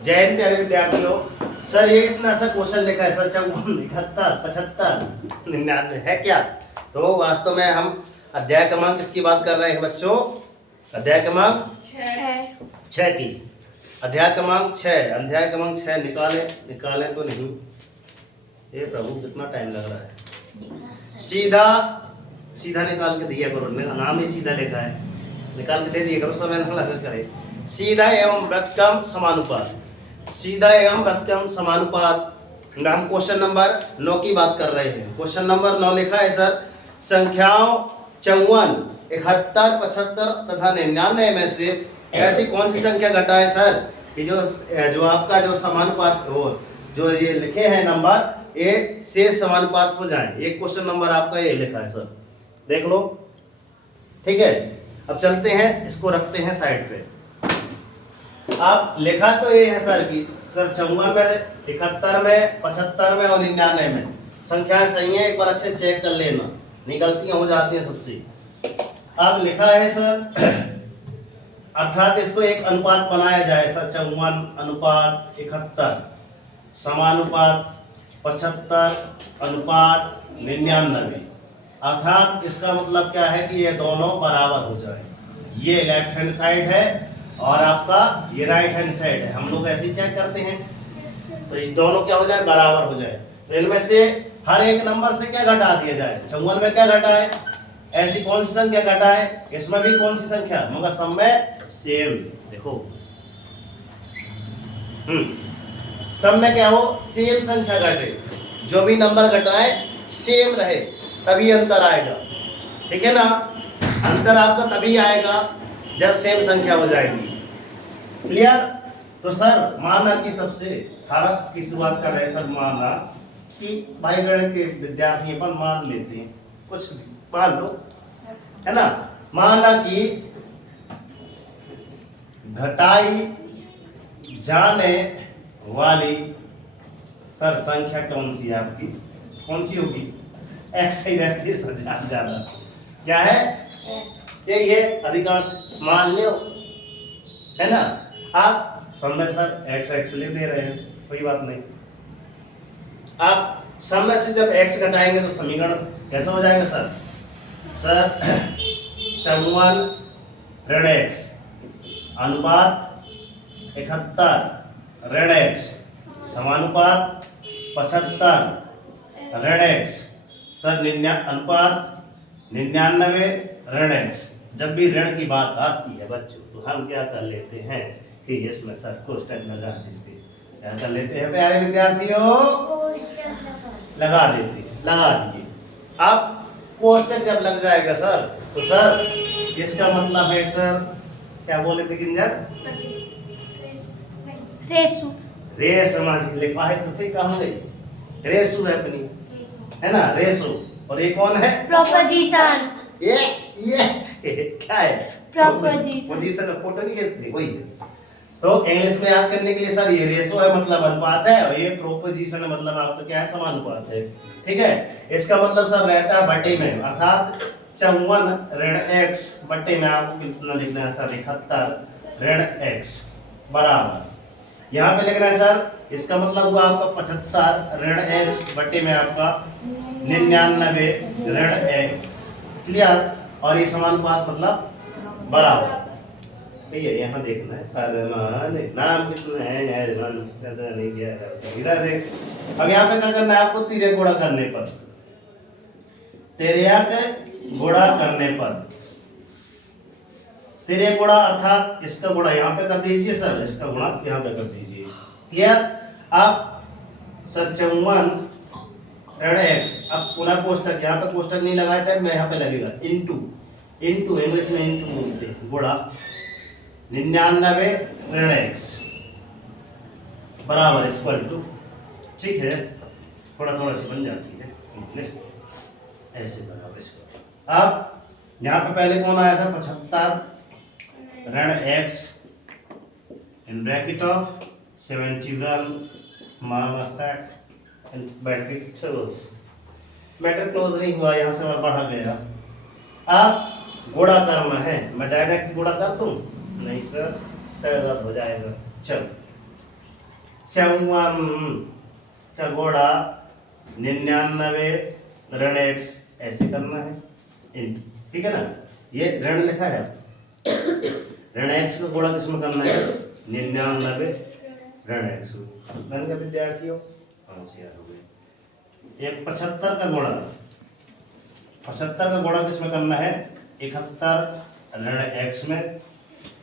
जय हिंद प्यारे विद्यार्थियों। सर ये इतना सा क्वेश्चन लिखा है सर 54, 71, 75, 99 है क्या? तो वास्तव में हम अध्याय क्रमांक किसकी बात कर रहे हैं बच्चों? अध्याय क्रमांक 6 की। अध्याय क्रमांक 6 निकाले तो नहीं। ये प्रभु कितना टाइम लग रहा है। सीधा सीधा निकाल के दिया करो, नाम ही सीधा लिखा है, निकाल के दे दिया करो, समय ना लगा करे। सीधा एवं व्रतक्रम समानुपात, सीधा एवं व्रतक्रम समानुपात में हम क्वेश्चन नंबर 9 की बात कर रहे हैं। क्वेश्चन नंबर 9 लिखा है सर, संख्याओं 54, 71, 75 तथा 99 में से ऐसी कौन सी संख्या घटाए सर कि जो आपका जो समानुपात हो, जो ये लिखे हैं नंबर ये से समानुपात हो जाए। एक क्वेश्चन नंबर आपका ये लिखा है सर, देख लो। ठीक है, अब चलते हैं, इसको रखते हैं साइड पे। आप लिखा तो ये है सर की सर 54 में, 71 में, 75 में और 99 में संख्याएं सही हैं। एक बार अच्छे से चेक कर लेना, नहीं गलतियां हो जाती हैं सबसे। अब लिखा है सर अर्थात इसको एक अनुपात बनाया जाए सर, 54 अनुपात 71 समानुपात 75 अनुपात 99। अर्थात इसका मतलब क्या है कि ये दोनों बराबर हो जाए। ये लेफ्ट हैंड साइड है और आपका ये राइट हैंड साइड है। हम लोग ऐसे ही चेक करते हैं, तो ये दोनों क्या हो जाए, बराबर हो जाए। तो इनमें से हर एक नंबर से क्या घटा दिया जाए। 54 में क्या घटाए, ऐसी कौन सी संख्या घटाए, इसमें भी कौन सी संख्या, मगर सब में सेम। देखो सब में क्या हो, सेम संख्या घटे। जो भी नंबर घटाए सेम रहे, तभी अंतर आएगा। ठीक है ना, अंतर आपका तभी आएगा जब सेम संख्या हो जाएगी। क्लियर? तो सर माना कि सबसे कारक की शुरुआत कर रहे सर, माना कि भाई गणित के विद्यार्थी अपन मान लेते हैं, कुछ मान लो, है ना। माना कि घटाई जाने वाली सर संख्या कौन सी है आपकी, कौन सी होगी? एक्स ही रहती है सर ज्यादा। क्या है? यही है, अधिकांश मान लो, है ना। आप समय सर एक्स एक्स ले दे रहे हैं, कोई बात नहीं। आप समय से जब एक्स घटाएंगे तो समीकरण कैसा हो जाएगा सर? सर 54 ऋण एक्स अनुपात 71 ऋण एक्स समानुपात 75 ऋण एक्स सर अनुपात 99 ऋण एक्स। जब भी ऋण की बात आती है बच्चों, तो हम क्या कर लेते हैं कि इसमें सर कोष्टक लगा देते हैं। क्या कर लेते हैं प्यारे विद्यार्थियों? लगा देते हैं, लगा दिए। अब कोष्टक जब लग जाएगा सर, तो सर इसका मतलब है सर, क्या बोले थे किंजर? रेसु। रेस समाज लिखवाए तो थे, कहाँ गई? रेसु है अपनी, है ना, रेसु। और ये कौन है? प्रोपोजिशन। ये क्या है? प्रोपोजिशन। फोटो नहीं खींचती, वही है। तो इंग्लिश में याद करने के लिए सर ये रेशो है मतलब अनुपात है, और ये प्रोपोजिशन है मतलब आपका क्या है, समानुपात है। ठीक है, इसका मतलब सर रहता है बटे में, अर्थात 54 ऋण एक्स बटे में आपको कितना लिखना है सर, 71 ऋण एक्स बराबर, यहाँ पे लिख रहा है सर, इसका मतलब हुआ आपका 75 ऋण एक्स बटे में आपका 99 ऋण एक्स। क्लियर? और ये समानुपात मतलब बराबर। ये यहाँ देखना है, नाम कितना है नहीं किया इधर देख। अब यहाँ पे क्या करना है आपको, तिर्यक गुणा करने पर, तिर्यक गुणा करने पर, तिर्यक गुणा अर्थात इसका गुणा यहाँ पे कर दीजिए सर, इसका गुणा यहाँ पे कर दीजिए। क्लियर? आप सर 54 ऋण एक्स, अब पुनः कोष्टक, यहाँ पे कोष्टक नहीं लगाया था, मैं यहाँ पे लगेगा इंटू, इंटू इंग्लिश में इंटू बोलते हैं, गुणा 99 ऋण एक्स बराबर इक्वल टू, ठीक है, थोड़ा थोड़ा सी बन जाती है इंग्लिश ऐसे बराबर इसको। अब यहाँ पे पहले कौन आया था, 75 ऋण x in bracket of 71 minus x in bracket close. Matter close नहीं हुआ, यहाँ से मैं बढ़ा गया। अब गुणा करना है, मैं डायरेक्ट गुणा कर दूं? नहीं सर, सर हो जाएगा। चलो 54 का गुणा 99 ऋण x ऐसे करना है इंटू, ठीक है ना, ये ऋण लिखा है, ऋण x का गुणा किसमें करना है 99 ऋण x में। बन गया विद्यार्थियों, होशियार हो गए। एक 75 का गुणा, 75 का गुणा किसमें करना है 71 ऋण x में,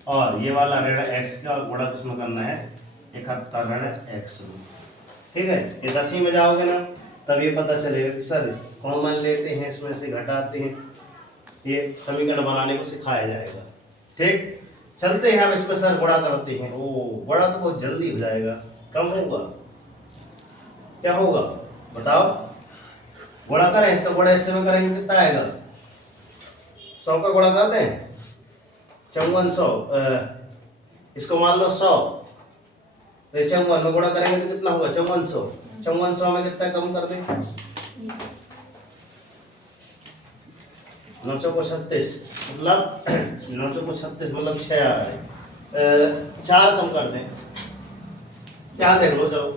और ये वाला ऋण x का गुणा किसमें करना है 71 ऋण x में, ठीक है। ये 10वीं में जाओगे ना तब ये पता चलेगा कि सर कॉमन लेते हैं इसमें से घटाते हैं, ये समीकरण बनाने को सिखाया जाएगा, ठीक। चलते हैं अब इसमें सर गुणा करते हैं। ओ गुणा तो बहुत जल्दी हो जाएगा, कम होगा, क्या होगा बताओ, गुणा करें, इसका गुणा इससे में करेंगे कितना आएगा 100 का गुणा कर दें 5400, इसको मान लो 100, तो 54 में गुणा करेंगे तो कितना होगा 5400, 5400 में कितना कम कर दें 9 को 36, मतलब 9 को 36 मतलब 6 आ रहा है, 4 कम कर दें, क्या देख लो चलो,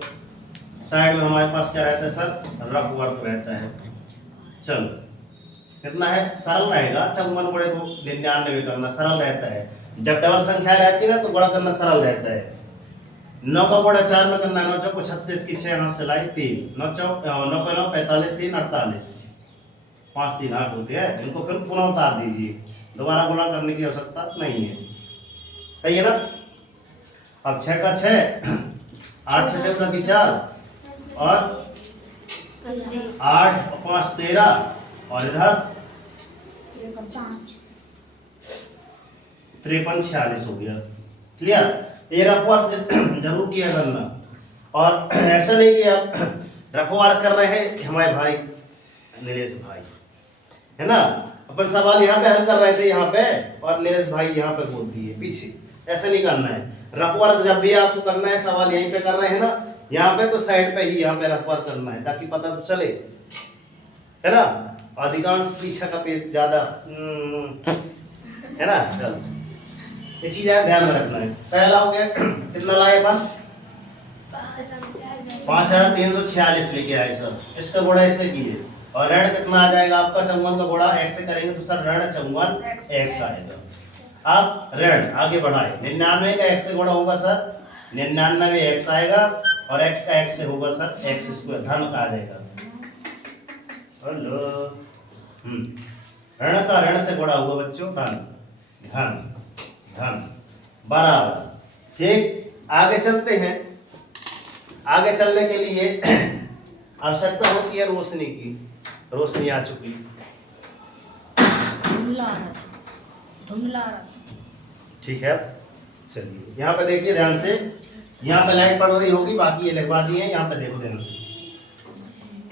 साइड में हमारे पास क्या रहता है सर रफ वर्क रहता है, चलो कितना है सरल रहेगा, 54 गुणे तो 99 करना सरल रहता है, जब डबल संख्या रहती है ना तो गुणा करना सरल रहता है। 9 का गुणा 4 में करना है, 9 चौको 36 की 6 हाथ से लाई 3, 9 को 9 45 3 48, 5 3 8 होते हैं, इनको फिर पुनः उतार दीजिए, दोबारा गुणा करने की आवश्यकता नहीं है, सही है ना। अब 6 का 6 8 6 14 की 4 और 8 5 13 और इधर 53 46 हो गया, क्लियर। ये रफ वर्क जरूर किया करना, और ऐसा नहीं कि आप रफ वर्क कर रहे हैं हमारे भाई नीलेश भाई, है ना, अपन सवाल यहाँ पे हल कर रहे थे यहाँ पे, और नीलेश भाई यहाँ पे बोल दिए पीछे, ऐसा नहीं करना है। रफ वर्क जब भी आपको करना है, सवाल यहीं पे कर रहे हैं ना यहाँ पे, तो साइड पे ही यहाँ पे रफ वर्क करना है ताकि पता तो चले, है ना। अधिकांश पीछे का पेज ज्यादा है ना, चलो ये चीज है ध्यान में रखना है। पहला हो गया कितना लाए पास 5346 लेके आए सर, इसका गुणा इससे कीजिए, और ऋण कितना आ जाएगा आपका 54 का गुणा x से करेंगे तो सर ऋण 54 x आएगा। अब ऋण आगे बढ़ाए, 99 का x से गुणा होगा सर 99 x आएगा, और x का x से होगा सर x स्क्वायर, धन का आ जाएगा, हेलो ऋण का ऋण से गुणा हुआ बच्चों धन, धन धन बराबर, ठीक। आगे चलते हैं, आगे चलने के लिए आवश्यकता होती है रोशनी की, रोशनी आ चुकी, ठीक है। चलिए यहाँ पे देखिए ध्यान से, यहाँ पे लाइट पड़ रही होगी, बाकी ये लिखवा दी है, यहाँ पे देखो ध्यान से।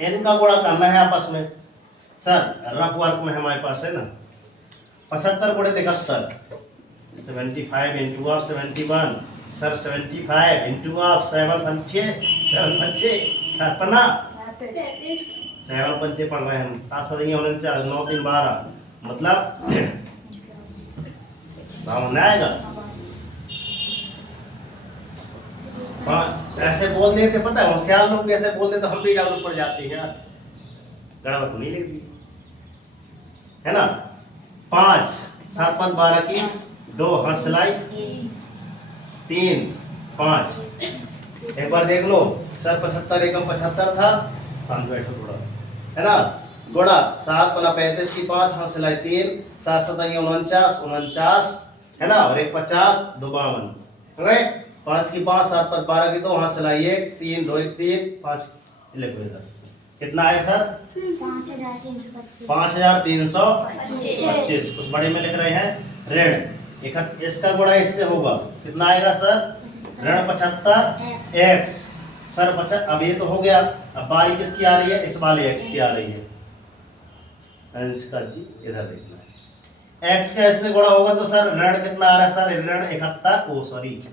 n का गुणा करना है आपस में सर, रफ वर्क में हमारे पास है ना 75 गुणे 73, 75 into of 71 sir, 75 into of 7 पंचे 7 पंचे अपना 7 पंचे पढ़ रहे हैं हम, 7 7 49 9 3 12, मतलब बावन आएगा। ऐसे बोल देते, पता है होशियार लोग ऐसे बोल देते तो हम भी डाउन पड़ जाते हैं यार, गड़बड़ तो नहीं लिखती है ना। 5 7 5 12 की 2 हाथ सिलाई 3 5, एक बार देख लो सर 75 एकम 75 था, शांत बैठो थोड़ा, है ना। गुणा 7 पना 35 की 5 हाथ सिलाई 3, 7 7 49 49 है ना, और एक 50 2 52 हो गए, 5 की 5 7 5 12 की 2 हाथ सिलाई 1 3 2 1 3 5, लिखो इधर कितना है सर 5325, कुछ बड़े में लिख रहे हैं ऋण, इसका गुणा इससे होगा कितना आएगा सर ऋण 75 x सर 50, अब ये तो हो गया, अब बारी किसकी आ रही है, इस वाले x की आ रही है, इसका जी इधर देखना है, x का इससे गुणा होगा तो सर ऋण कितना आ रहा है सर ऋण 71, ओ सॉरी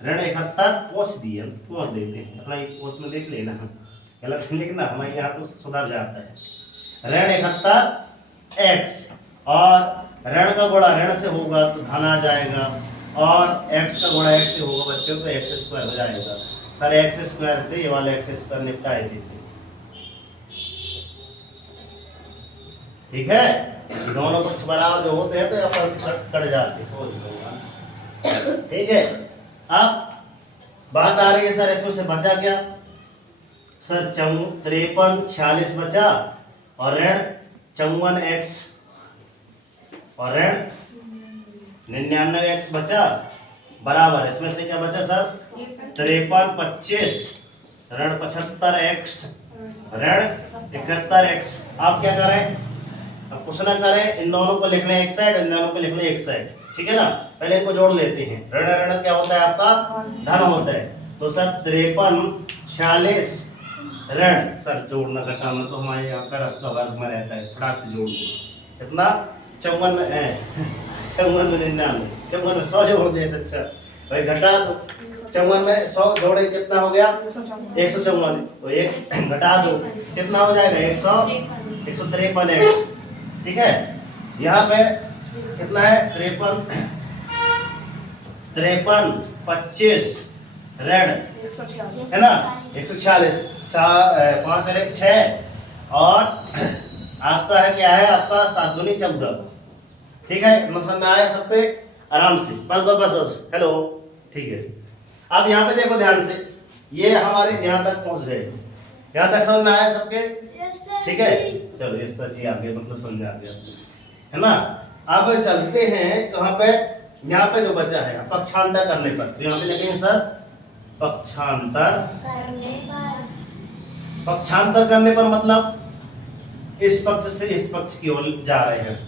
ऋण 71 पोछ दिए, पोछ देते हैं अपना पोछ में लिख लेना, गलत नहीं लिखना, हमारे यहाँ तो सुधर जाता है। ऋण 71 x और ऋण का गुणा ऋण से होगा तो धन आ जाएगा, और x का गुणा x से होगा बच्चों तो x स्क्वायर हो जाएगा, सर एक्स स्क्वायर से ये वाला एक्स स्क्वायर निपटा देते, ठीक है। दोनों पक्ष बराबर जो होते हैं तो अपन से कट जाते हैं, ठीक है। अब बात आ रही है सर इसमें से बचा क्या सर, 53 46 बचा और ऋण 54 एक्स और ऋण 99 एक्स बचा बराबर, इसमें से क्या बचा सर 53 25 ऋण 75 एक्स ऋण 71 एक्स। आप क्या करें, अब कुछ ना करें, इन दोनों को लिख लें एक साइड, इन दोनों को लिख लें एक साइड, ठीक है ना। पहले इनको जोड़ लेते हैं, ऋण ऋण क्या होता है आपका धन होता है, तो सर 53 46 ऋण, सर जोड़ना घटाना तो हमारे यहाँ का रक्त वर्ग में रहता है, फटाक से जोड़ दो, इतना 54 में है 54 में 99 54 में 100 जोड़ दे, अच्छा भाई घटा दो, 54 में 100 जोड़े कितना हो गया 154, तो एक घटा दो कितना हो जाएगा 100 153 एक्स, ठीक है। यहाँ पे कितना है 53 25 ऋण है ना 146 5 और 1 6 और आपका है क्या है आपका 7 दूनी 14, ठीक है। समझ में आया सबके आराम से, बस बस बस बस हेलो, ठीक है। अब यहाँ पे देखो ध्यान से, ये हमारे यहाँ तक पहुँच गए, यहाँ तक समझ में आया सबके, ठीक है। चलो ये सर जी आ गए, मतलब समझ आ गया है ना। अब चलते हैं कहाँ पे, यहाँ पे जो बचा है पक्षांतर करने पर, तो यहाँ पे लिखेंगे सर पक्षांतर पक्षांतर करने पर मतलब इस पक्ष से इस पक्ष की ओर जा रहे हैं,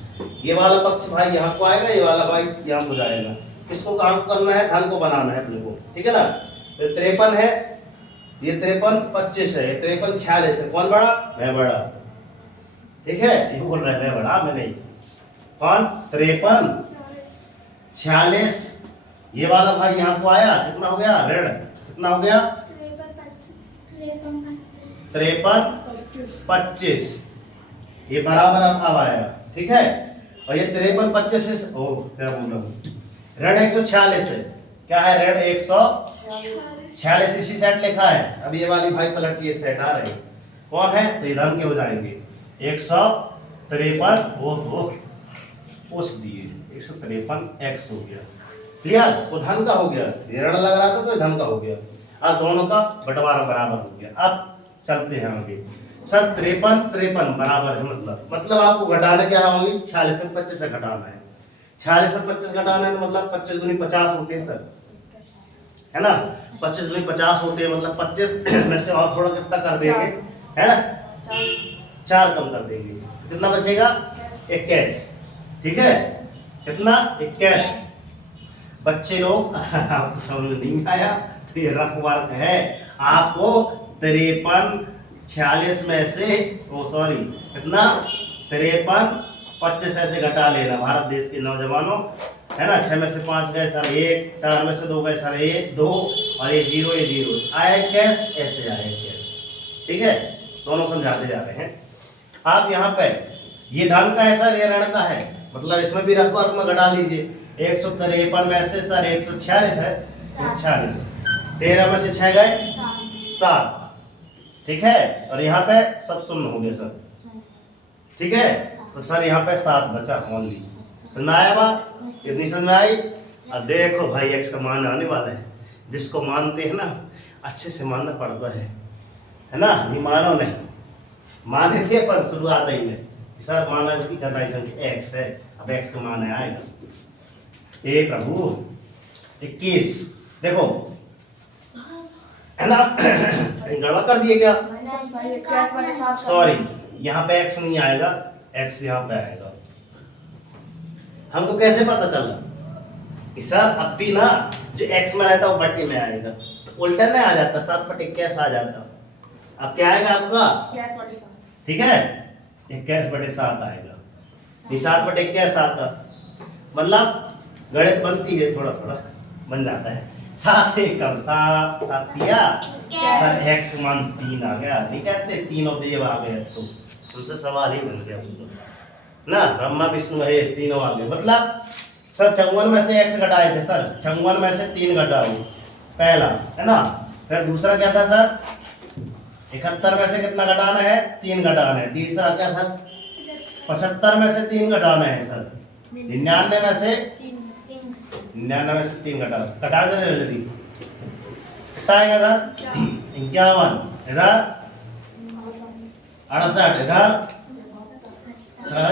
ये वाला पक्ष भाई यहाँ को आएगा, ये वाला भाई यहाँ को जाएगा, किसको काम करना है धन को बनाना है अपने को, ठीक है ना। तो 53 है, ये 53 25 है, ये 53 46 है, कौन बड़ा मैं बड़ा, ठीक है। ये बोल रहा है मैं बड़ा मैं नहीं, कौन 53 46, ये वाला भाई यहाँ को आया, कितना हो गया ऋण, कितना हो गया 53 25, ये बराबर अब आएगा, ठीक है। और ये 53 25 से ओ क्या बोल रहा हूँ, ऋण 146 है, क्या है ऋण 146, इसी सेट लिखा है। अब ये वाली भाई पलट के सेट आ रहे हैं, कौन है तो धन के हो जाएंगे 153 वो उस दिए 153 एक्स हो गया, क्लियर, वो धन का हो गया, ऋण लग रहा था तो धन का हो गया। अब दोनों का बंटवारा बराबर हो गया। अब चलते हैं आगे सर 53 बराबर है, मतलब आपको घटाना क्या है, ओनली 46 से 25 से घटाना है, 46 से 25 घटाना है तो मतलब 25 दूनी 50 होते हैं सर, है ना 25 दूनी 50 होते हैं, मतलब 25 में से और थोड़ा कितना कर देंगे, है ना 4 कम कर देंगे, कितना बचेगा 21, ठीक है, कितना 21। बच्चे लोग आपको समझ में नहीं आया तो ये रफ वर्क है, आपको 53 46 में से सॉरी कितना 53 25 ऐसे घटा लेना, भारत देश के नौजवानों, है ना। 6 में से 5 गए सर 1, 4 में से 2 गए सर 1 2 और ये 0 आए कैश, ऐसे आए कैश, ठीक है। दोनों समझाते जा रहे हैं। आप यहाँ पे ये धन का है सर, ये ऋण का है, मतलब इसमें भी रफ वर्क में घटा लीजिए। 153 में से सर 146 है 146, 13 में से 6 गए 7, ठीक है। और यहाँ पे सब शून्य हो गए सर, ठीक है। तो सर यहाँ पे 7 बचा ओनली, समझ में आया बात, इतनी समझ में आई। अब देखो भाई एक्स का मान आने वाला है, जिसको मानते हैं ना अच्छे से मानना पड़ता है ना, नहीं मानो नहीं, माने थे पर शुरुआत ही में सर माना की घटाई संख्या एक्स है, अब एक्स का मान आएगा ए प्रभु 21, देखो है ना गड़बड़ कर दिए क्या, सॉरी यहाँ पे एक्स नहीं आएगा, एक्स यहाँ पे आएगा। हमको कैसे पता चला कि सर अब भी ना जो एक्स में रहता है वो बटे में आएगा, तो उल्टा नहीं आ जाता, 7 बटे कैश आ जाता। अब क्या आएगा आपका, ठीक है 21 बटे 7 आएगा, ये 7 बटे 21 आता, मतलब गणित बनती है थोड़ा थोड़ा बन जाता है। 7 एकम 7 7 किया सर एक्स मान 3 आ गया, नहीं कहते तीनों देव आ गए, तो तुमसे सवाल ही बन गया ना, ब्रह्मा विष्णु महेश तीनों आ गए। मतलब सर 54 में से एक्स घटाए थे सर, 54 में से 3 घटाओ पहला, है ना फिर दूसरा क्या था सर, 71 में से कितना घटाना है, 3 घटाना है। तीसरा क्या था, 75 में से 3 घटाना है सर, 99 में से 3 घटा दो जल्दी। कितना आएगा इधर, 51, इधर 68, इधर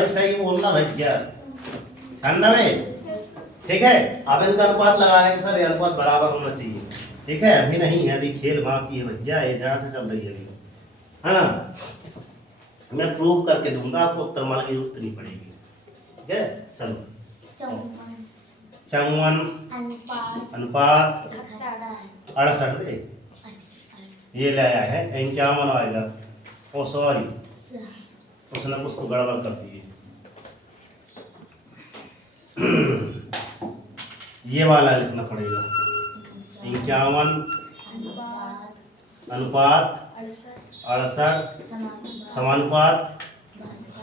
सही बोलना भाई क्या, 96। ठीक है, अब इनका अनुपात लगाने के सर, ये अनुपात बराबर होना चाहिए। ठीक है, अभी नहीं है, अभी खेल बाकी है भैया, ये जांच चल रही है अभी, है ना। मैं प्रूव करके दूंगा आपको, उत्तरमाला की जरूरत नहीं पड़ेगी। ठीक है, चलो। 54 अनुपात 68 ये लाया है, 51 आएगा। ओ सॉरी, उसने कुछ तो गड़बड़ कर दी है। ये वाला लिखना पड़ेगा, 51 अनुपात 68 समानुपात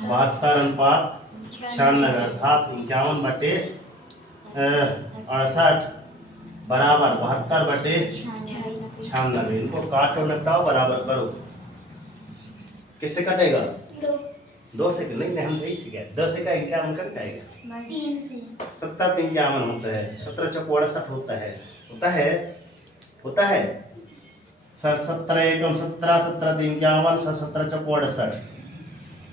72 अनुपात 96, अर्थात 51/68 बराबर 72/96। इनको काटो निपटाओ बराबर करो। किससे कटेगा, 2 से नहीं, हम यही से गए, 10 से का 51 कट जाएगा, 70 3 51 होता है, 17 चौक 68 होता है, होता है सर, 17 एकम 17, 17 3 51, 17 चौक 68,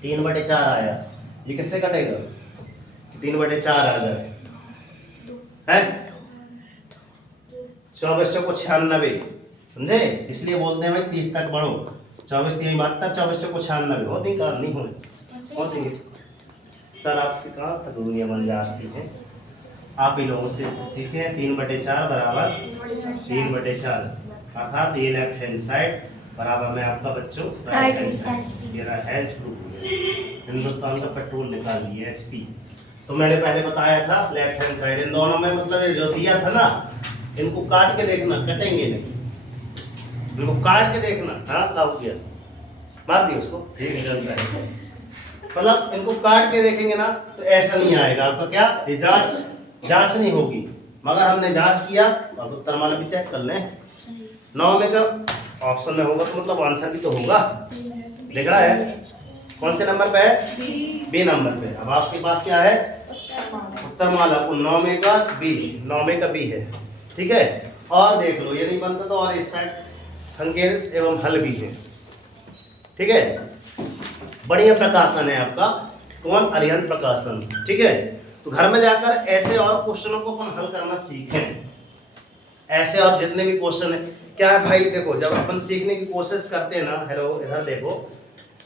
3/4 आया। ये किससे कटेगा, 3/4 आ जाए है, 24 चौक 96, समझे, इसलिए बोलते हैं भाई 30 तक बढ़ो। 24 3 72, 24 चौक 96 होती नहीं होने होती। सर आपसे कहाँ तक दुनिया बन जाती है, आप ही लोगों से सीखे। 3/4 बराबर 3/4, अर्थात ये लेफ्ट हैंड साइड बराबर में आपका बच्चों राइट हैंड साइड। ये रहा हैज प्रूफ, हिंदुस्तान का पेट्रोल निकाल लिए HP। तो मैंने पहले बताया था लेफ्ट हैंड साइड, इन दोनों में मतलब ये जो दिया था ना, इनको काट के देखना, कटेंगे नहीं, इनको काट के देखना। हाँ काट दिया, मार दिया उसको, ठीक है, मतलब इनको काट के देखेंगे ना तो ऐसा नहीं आएगा आपका, क्या ये जांच नहीं होगी। मगर हमने जांच किया तो आप उत्तरमाला भी चेक कर लें, 9 में का ऑप्शन में होगा तो मतलब आंसर भी तो होगा। दिख रहा है कौन से नंबर पे है, बी नंबर पे। अब आपके पास क्या है, उत्तरमाला को 9 में का बी, 9 में का बी है। ठीक है, और देख लो ये नहीं बनता तो और इस साइड संकेत एवं हल भी है। ठीक है, बढ़िया प्रकाशन है आपका, कौन, अरिहंत प्रकाशन। ठीक है, तो घर में जाकर ऐसे और क्वेश्चनों को अपन हल करना सीखें। ऐसे और जितने भी क्वेश्चन है, क्या है भाई, देखो जब अपन सीखने की कोशिश करते हैं ना, हेलो इधर देखो,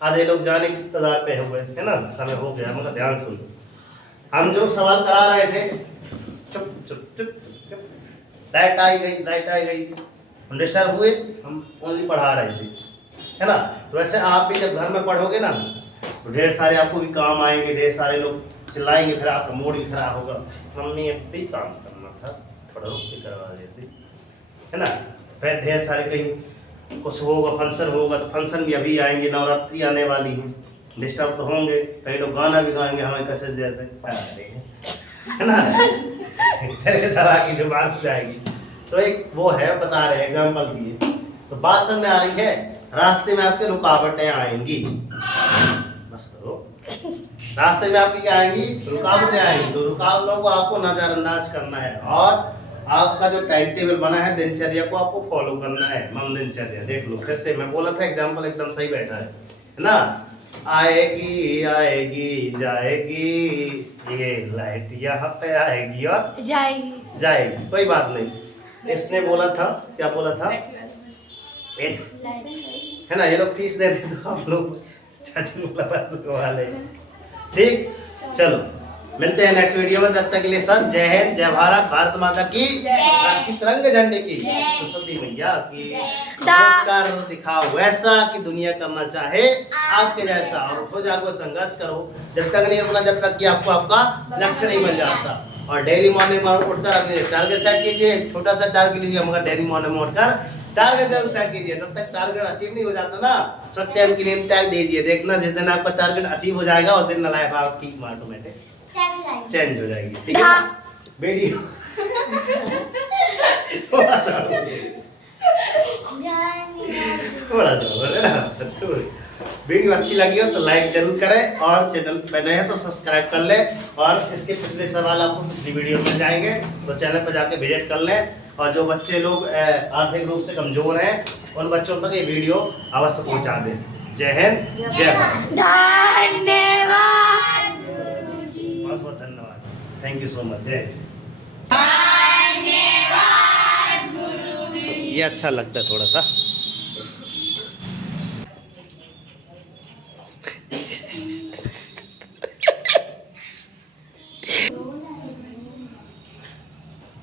आधे लोग जाने की तैयार पे हुए है ना, समय हो गया, मगर ध्यान सुनो। हम जो सवाल करा रहे थे, चुप चुप चुप चुप, लाइट आई गई, हम डिस्टर्ब हुए, हम ओनली पढ़ा रहे थे, है ना। तो वैसे आप भी जब घर में पढ़ोगे ना तो ढेर सारे आपको भी काम आएंगे, ढेर सारे लोग चिल्लाएंगे, फिर आपका मूड भी खराब होगा। मम्मी अब भी काम करना था, थोड़ा रुक के करवा देते, है ना। फिर ढेर सारे कहीं कुछ होगा, फंक्शन होगा, तो फंक्शन भी अभी आएंगे, नवरात्रि आने वाली है, डिस्टर्ब तो होंगे, कई लोग गाना भी गाएंगे हमारे कैसे जैसे, है ना। फिर इधर आके डिमांड हो जाएगी। तो एक वो है, बता रहे एग्जाम्पल दिए, तो बात समझ में आ रही है। रास्ते में आपके रुकावटें आएंगी, बस करो, रास्ते में आपकी क्या आएंगी, रुकावटें आएंगी। तो रुकावटों को आपको नजरअंदाज करना है, और आपका जो टाइम टेबल बना है दिनचर्या को आपको फॉलो करना है। मम दिनचर्या देख लो, फिर से मैं बोला था एग्जाम्पल एकदम सही बैठा है ना। आएगी आएगी जाएगी, ये लाइट यहाँ पे आएगी और जाएगी, कोई बात नहीं। इसने बोला था, क्या बोला था, एक है ना, ये लोग फीस दे दे तो आप लोग वाले। ठीक, चलो मिलते हैं नेक्स्ट वीडियो में, तब तक के लिए सर जय हिंद, जय भारत, भारत माता की, राष्ट्रीय तिरंगे झंडे की, सरस्वती मैया की। कर दिखाओ वैसा कि दुनिया करना चाहे आपके जैसा, और उठो जागो संघर्ष करो, जब तक नहीं रुकना, जब तक कि आपको आपका लक्ष्य नहीं मिल जाता। और डेली मॉर्निंग में उठकर अपने टारगेट सेट कीजिए, छोटा सा टारगेट लीजिए, मगर डेली मॉर्निंग में उठकर टारगेट जब सेट कीजिए। जब तक टारगेट अचीव नहीं हो जाता ना, सब चैन की नींद त्याग दीजिए। देखना जिस दिन आपका टारगेट अचीव हो जाएगा उस दिन लाइफ आपकी ऑटोमेटिक चेंज हो जाएगी। ठीक है, वीडियो बड़ा जोर है ना। वीडियो अच्छी लगी हो तो लाइक जरूर करें और चैनल पे नए हैं तो सब्सक्राइब कर लें और इसके पिछले सवाल आपको पिछली वीडियो में जाएंगे तो चैनल पर जाके विजिट कर लें। और जो बच्चे लोग आर्थिक रूप से कमजोर हैं उन बच्चों तक ये वीडियो अवश्य पहुंचा दें। जय हिंद जय भारत। धन्यवाद बहुत बहुत धन्यवाद। Thank you so much. जय ये अच्छा लगता है थोड़ा सा।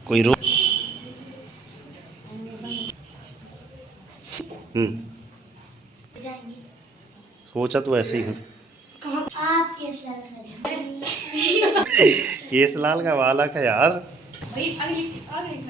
कोई रो जाएंगे। सोचा तो ऐसे ही हूँ। आप केस लड़ सकते हैं। केस लाल का वाला का यार।